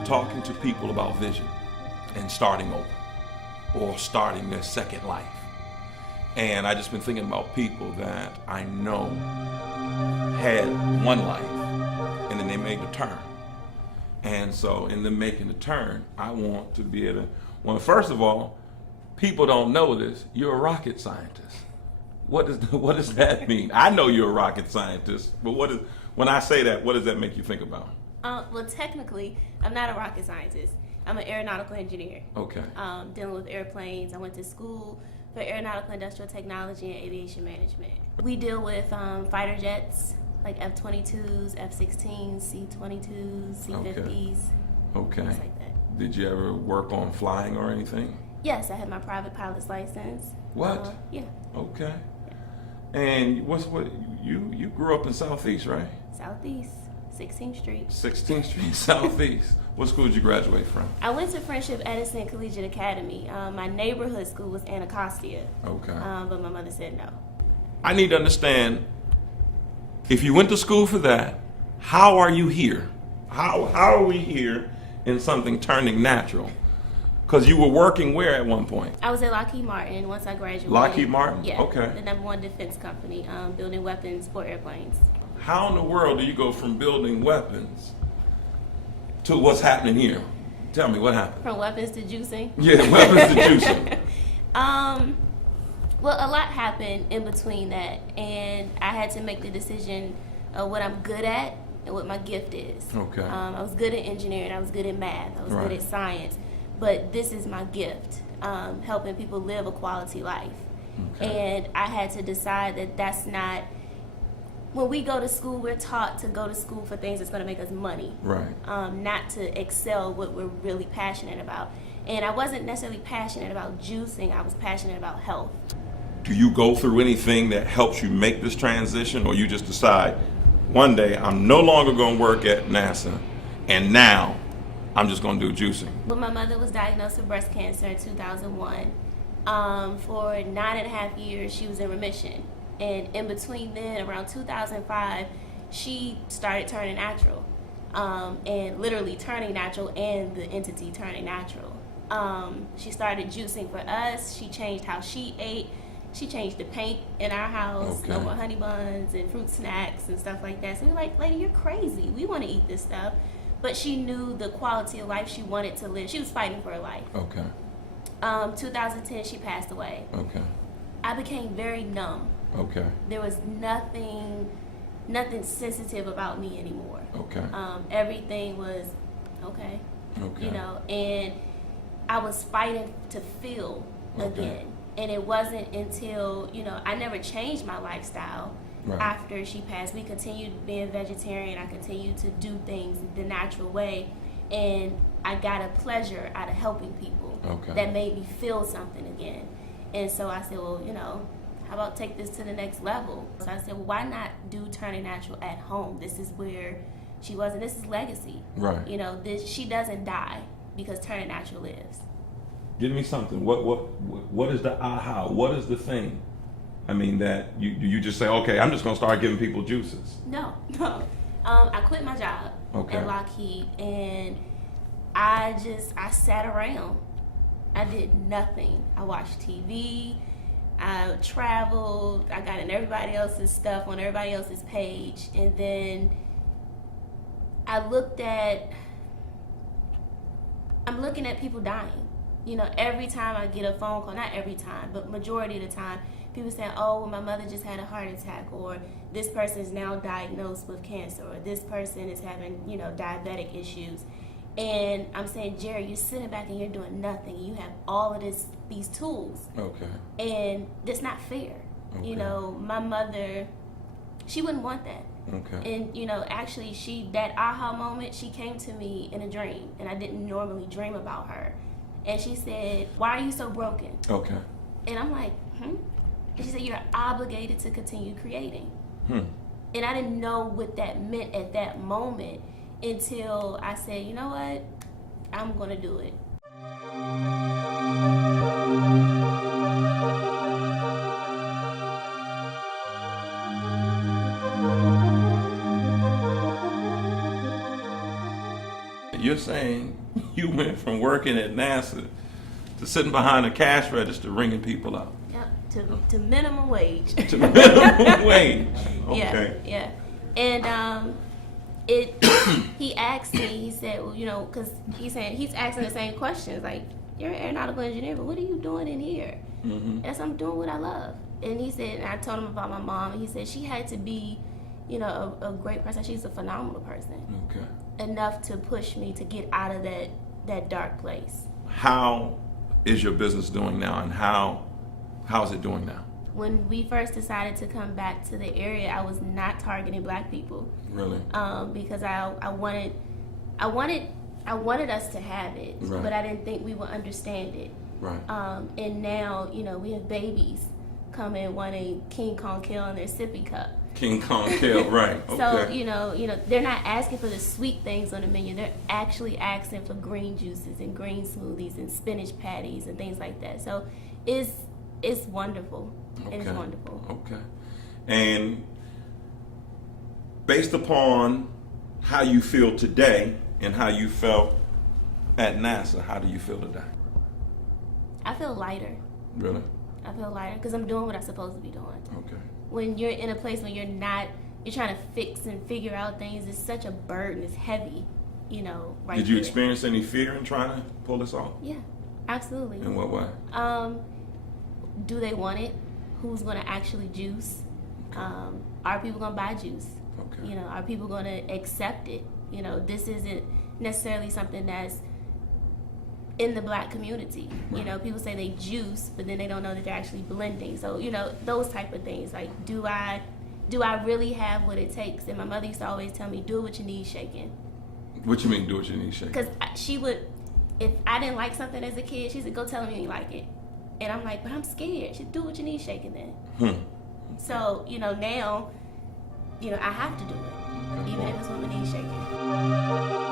I'm talking to people about vision and starting over or starting their second life. And I just been thinking about people that I know had one life and then they made the turn. And so in them making the turn, I want to be able to, well, first of all, people don't know this, you're a rocket scientist. What does that mean? I know you're a rocket scientist, but when I say that, what does that make you think about? Well, technically, I'm not a rocket scientist. I'm an aeronautical engineer. Okay. Dealing with airplanes. I went to school for aeronautical industrial technology and aviation management. We deal with fighter jets, like F-22s, F-16s, C-22s, C-50s, Okay. things like that. Did you ever work on flying or anything? Yes, I had my private pilot's license. What? Yeah. Okay. And you grew up in Southeast, right? Southeast, 16th Street. 16th Street, Southeast. What school did you graduate from? I went to Friendship Edison Collegiate Academy. My neighborhood school was Anacostia. Okay. But my mother said no. I need to understand, if you went to school for that, how are you here? How are we here in something turning natural? Because you were working where at one point? I was at Lockheed Martin once I graduated. Lockheed Martin? Yeah. Okay. The #1 defense company, building weapons for airplanes. How in the world do you go from building weapons to what's happening here? Tell me, what happened? From weapons to juicing? Yeah, weapons to juicing. Well, a lot happened in between that, and I had to make the decision of what I'm good at and what my gift is. Okay. I was good at engineering, I was good at math, I was good at science, but this is my gift, helping people live a quality life. Okay. And I had to decide that that's not, when we go to school, we're taught to go to school for things that's going to make us money. Right. Not to excel what we're really passionate about. And I wasn't necessarily passionate about juicing, I was passionate about health. Do you go through anything that helps you make this transition, or you just decide, one day I'm no longer going to work at NASA, and now I'm just going to do juicing? When my mother was diagnosed with breast cancer in 2001, for 9.5 years she was in remission. And in between then, around 2005, she started turning natural. And literally turning natural and the entity turning natural. She started juicing for us. She changed how she ate. She changed the paint in our house. Okay. No more honey buns and fruit snacks and stuff like that. So we were like, lady, you're crazy. We want to eat this stuff. But she knew the quality of life she wanted to live. She was fighting for her life. Okay. 2010, she passed away. Okay. I became very numb. Okay. There was nothing sensitive about me anymore. Okay. Everything was okay. Okay. You know, and I was fighting to feel again. And it wasn't until, I never changed my lifestyle after she passed. We continued being vegetarian. I continued to do things the natural way. And I got a pleasure out of helping people that made me feel something again. And so I said, well, how about take this to the next level? So I said, well, why not do Turning Natural at home? This is where she was, and this is legacy. Right. She doesn't die because Turning Natural lives. Give me something. What is the aha? What is the thing? I mean, that you just say, okay, I'm just going to start giving people juices. No. I quit my job at Lockheed, and I sat around. I did nothing. I watched TV. I traveled. I got in everybody else's stuff on everybody else's page, and then I'm looking at people dying. Every time I get a phone call, not every time, but majority of the time, people saying, oh, well, my mother just had a heart attack, or this person is now diagnosed with cancer, or this person is having, diabetic issues. And I'm saying, Jerri, you're sitting back and you're doing nothing. You have all of these tools. Okay. And that's not fair. Okay. My mother, she wouldn't want that. Okay. And, actually, that aha moment, she came to me in a dream, and I didn't normally dream about her. And she said, why are you so broken? Okay. And I'm like, And she said, you're obligated to continue creating. And I didn't know what that meant at that moment until I said, you know what? I'm going to do it. You're saying you went from working at NASA to sitting behind a cash register ringing people up. Yep, to minimum wage. To minimum wage. Okay. Yeah. And he asked me, he said, well, you know, because he's asking the same questions, like, you're an aeronautical engineer, but what are you doing in here? Mm-hmm. Yes, I'm doing what I love. And he said, and I told him about my mom, and he said she had to be, you know, a great person. She's a phenomenal person. Okay. Enough to push me to get out of that dark place. How is your business doing now, and how's it doing now? When we first decided to come back to the area, I was not targeting black people. Really? Because I wanted us to have it, right. but I didn't think we would understand it. Right. And now, you know, we have babies coming wanting King Kong Kale in their sippy cup. King Kong Kale, right? Okay. So you know, they're not asking for the sweet things on the menu. They're actually asking for green juices and green smoothies and spinach patties and things like that. So it's wonderful. Okay. It is wonderful. Okay. And based upon how you feel today and how you felt at NASA, how do you feel today? I feel lighter. Really? I feel lighter because I'm doing what I'm supposed to be doing. Okay. When you're in a place when you're trying to fix and figure out things, it's such a burden. It's heavy, you know. Right. Did you there. experience any fear in trying to pull this off? Yeah, absolutely. In what way? Do they want it? Who's going to actually juice? Okay. Are people going to buy juice? Okay. You know, are people going to accept it? You know, this isn't necessarily something that's in the black community. Right. You know, people say they juice, but then they don't know that they're actually blending. So, you know, those type of things. Like, do I really have what it takes? And my mother used to always tell me, do it with your knees shaking. What you mean, do what you need shaking? Because she would, if I didn't like something as a kid, she said, go tell me you like it. And I'm like, but I'm scared. She said, do what your knees shaking then. So, you know, now, you know, I have to do it, even if it's with my knees shaking.